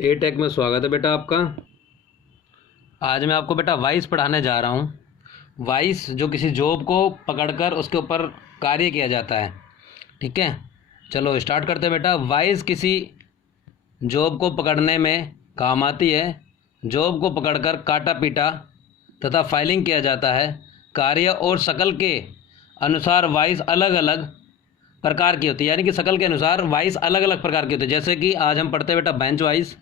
ए take में स्वागत है बेटा आपका। आज मैं आपको बेटा वाइस पढ़ाने जा रहा हूँ। वाइस जो किसी जॉब को पकड़कर उसके ऊपर कार्य किया जाता है। ठीक है, चलो स्टार्ट करते हैं बेटा। वाइस किसी जॉब को पकड़ने में काम आती है। जॉब को पकड़कर काटा पीटा तथा फाइलिंग किया जाता है। कार्य और शकल के अनुसार वाइस अलग अलग प्रकार की होती है, यानी कि शकल के अनुसार वाइस अलग अलग प्रकार की होती है। जैसे कि आज हम पढ़ते हैं बेटा बेंच वाइस।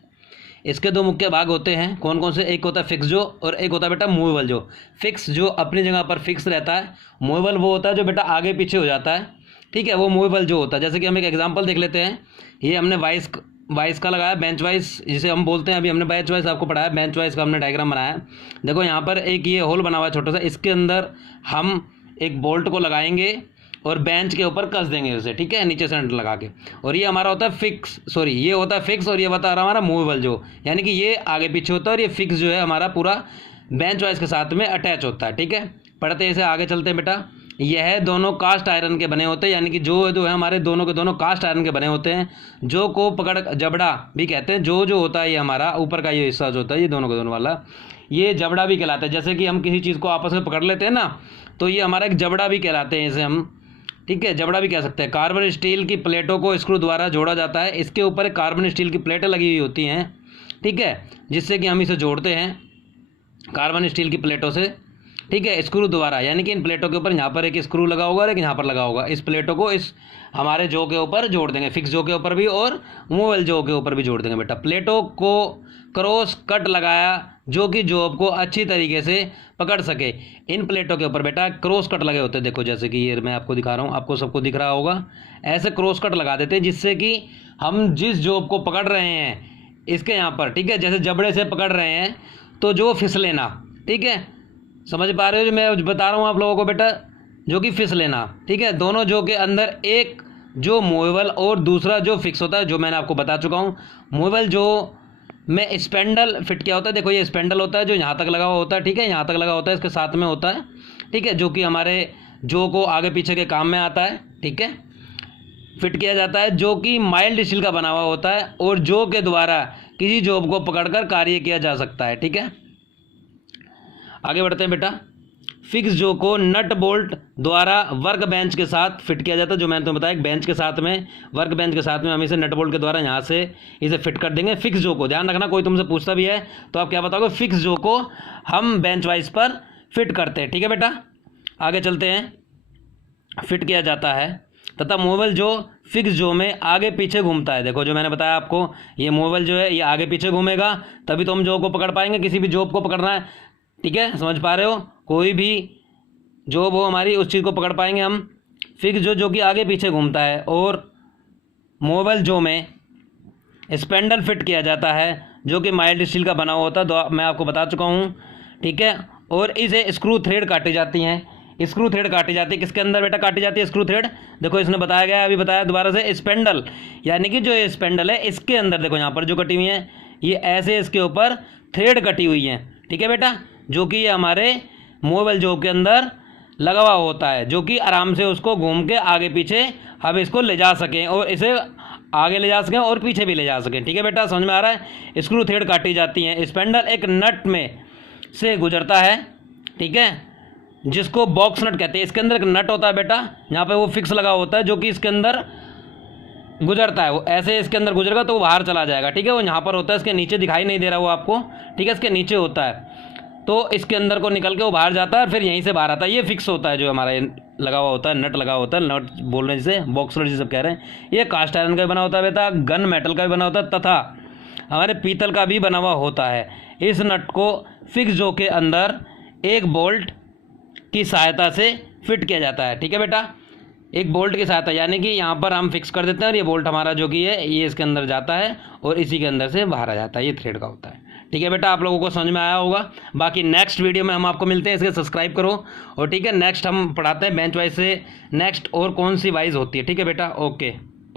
इसके दो मुख्य भाग होते हैं, कौन कौन से? एक होता है फिक्स जो और एक होता है बेटा मूवेबल जो। फिक्स जो अपनी जगह पर फिक्स रहता है, मूवेबल वो होता है जो बेटा आगे पीछे हो जाता है। ठीक है, वो मूवेबल जो होता है। जैसे कि हम एक एग्जांपल देख लेते हैं। ये हमने वाइस का लगाया, बेंच वाइस जिसे हम बोलते हैं। अभी हमने बेंच वाइस आपको पढ़ाया, बेंच वाइस का हमने डायग्राम बनाया। देखो यहाँ पर एक ये होल बना हुआ है छोटा सा, इसके अंदर हम एक बोल्ट को लगाएंगे और बेंच के ऊपर कस देंगे उसे। ठीक है, नीचे सेंटर लगा के। और ये हमारा होता है फिक्स, सॉरी ये होता है फिक्स और ये बता रहा हमारा मूवेबल जो, यानी कि ये आगे पीछे होता है और ये फिक्स जो है हमारा पूरा बेंच वाइस के साथ में अटैच होता है। ठीक है, पढ़ते हैं इसे, आगे चलते हैं बेटा। यह दोनों कास्ट आयरन के बने होते हैं, यानी कि जो है हमारे दोनों के दोनों कास्ट आयरन के बने होते हैं। जो को पकड़ जबड़ा भी कहते हैं। जो होता है ये हमारा ऊपर का ये हिस्सा जो होता है, ये दोनों के दोनों वाला, ये जबड़ा भी कहलाता है। जैसे कि हम किसी चीज़ को आपस में पकड़ लेते हैं ना, तो ये हमारा एक जबड़ा भी कहलाते हैं इसे हम। ठीक है, जबड़ा भी कह सकते हैं। कार्बन स्टील की प्लेटों को स्क्रू द्वारा जोड़ा जाता है। इसके ऊपर एक कार्बन स्टील की प्लेटें लगी हुई होती हैं। ठीक है, जिससे कि हम इसे जोड़ते हैं कार्बन स्टील की प्लेटों से। ठीक है, स्क्रू द्वारा, यानी कि इन प्लेटों के ऊपर यहाँ पर एक स्क्रू लगा होगा और एक यहाँ पर लगा होगा। इस प्लेटों को इस हमारे जो के ऊपर जोड़ देंगे, फिक्स जो के ऊपर भी और मूवेबल जो के ऊपर भी जोड़ देंगे बेटा। प्लेटों को क्रॉस कट लगाया जो कि जॉब को अच्छी तरीके से पकड़ सके। इन प्लेटों के ऊपर बेटा क्रॉस कट लगे होते हैं। देखो जैसे कि ये मैं आपको दिखा रहा हूँ, आपको सबको दिख रहा होगा। ऐसे क्रॉस कट लगा देते हैं जिससे कि हम जिस जॉब को पकड़ रहे हैं इसके यहाँ पर, ठीक है, जैसे जबड़े से पकड़ रहे हैं तो जो फिसले ना। ठीक है, समझ पा रहे हो जो मैं बता रहा हूँ आप लोगों को बेटा, जो कि फिसले ना। ठीक है, दोनों जो के अंदर एक जो मूवेबल और दूसरा जो फिक्स होता है, जो मैंने आपको बता चुका हूँ। मूवेबल जो में स्पेंडल फिट किया होता है। देखो ये स्पेंडल होता है जो यहाँ तक लगा हुआ होता है। ठीक है, यहाँ तक लगा होता है, इसके साथ में होता है। ठीक है, जो कि हमारे जो को आगे पीछे के काम में आता है। ठीक है, फिट किया जाता है, जो कि माइल्ड स्टील का बना हुआ होता है और जो के द्वारा किसी जॉब को पकड़कर कार्य किया जा सकता है। ठीक है, आगे बढ़ते हैं बेटा। फिक्स जो को नट बोल्ट द्वारा वर्क बेंच के साथ फिट किया जाता है। जो मैंने तुम्हें बताया, बेंच के साथ में, वर्क बेंच के साथ में हम इसे नट बोल्ट के द्वारा यहाँ से इसे फिट कर देंगे। फिक्स जो को ध्यान रखना, कोई तुमसे पूछता भी है तो आप क्या बताओगे? फिक्स जो को हम बेंच वाइज पर फिट करते हैं। ठीक है बेटा, आगे चलते हैं। फिट किया जाता है तथा मूवेबल जो फिक्स जो में आगे पीछे घूमता है। देखो जो मैंने बताया आपको, ये मूवेबल जो है ये आगे पीछे घूमेगा, तभी तो हम जॉब को पकड़ पाएंगे। किसी भी जॉब को पकड़ना है, ठीक है, समझ पा रहे हो? कोई भी जॉब हो हमारी, उस चीज़ को पकड़ पाएंगे हम। फिक्स जो कि आगे पीछे घूमता है। और मूवेबल जो में स्पेंडल फिट किया जाता है जो कि माइल्ड स्टील का बना हुआ होता है, मैं आपको बता चुका हूँ। ठीक है, और इसे स्क्रू थ्रेड काटी जाती हैं। स्क्रू थ्रेड काटी जाती है, किसके अंदर बेटा काटी जाती है स्क्रू थ्रेड? देखो इसने बताया गया, अभी बताया दोबारा से। स्पेंडल, यानी कि जो ये स्पेंडल है इसके अंदर देखो यहाँ पर जो कटी हुई है, ये ऐसे इसके ऊपर थ्रेड कटी हुई है। ठीक है बेटा, जो कि ये हमारे मूवेबल जॉब के अंदर लगा हुआ होता है, जो कि आराम से उसको घूम के आगे पीछे हम इसको ले जा सकें और इसे आगे ले जा सकें और पीछे भी ले जा सकें। ठीक है बेटा, समझ में आ रहा है? स्क्रू थ्रेड काटी जाती हैं। स्पेंडल एक नट में से गुजरता है। ठीक है, जिसको बॉक्स नट कहते हैं। इसके अंदर एक नट होता है बेटा, यहाँ पे वो फिक्स लगा होता है, जो कि इसके अंदर गुजरता है। वो ऐसे इसके अंदर गुजरेगा तो वो बाहर चला जाएगा। ठीक है, वो यहाँ पर होता है, इसके नीचे दिखाई नहीं दे रहा वो आपको। ठीक है, इसके नीचे होता है, तो इसके अंदर को निकल के वो बाहर जाता है, फिर यहीं से बाहर आता है। ये फिक्स होता है जो हमारा लगा हुआ होता है, नट लगा होता है। नट बोल रहे हैं जिसे, बॉक्स नट जिसे सब कह रहे हैं। ये कास्ट आयरन का भी बना होता है बेटा, गन मेटल का भी बना होता है तथा हमारे पीतल का भी बना हुआ होता है। इस नट को फिक्स जो के अंदर एक बोल्ट की सहायता से फिट किया जाता है। ठीक है बेटा, एक बोल्ट की सहायता, यानी कि यहाँ पर हम फिक्स कर देते हैं और ये बोल्ट हमारा जो कि है ये इसके अंदर जाता है और इसी के अंदर से बाहर आ जाता है। ये थ्रेड का होता है। ठीक है बेटा, आप लोगों को समझ में आया होगा। बाकी नेक्स्ट वीडियो में हम आपको मिलते हैं, इसके सब्सक्राइब करो। और ठीक है, नेक्स्ट हम पढ़ाते हैं बेंच वाइज से नेक्स्ट और कौन सी वाइज होती है। ठीक है बेटा, ओके।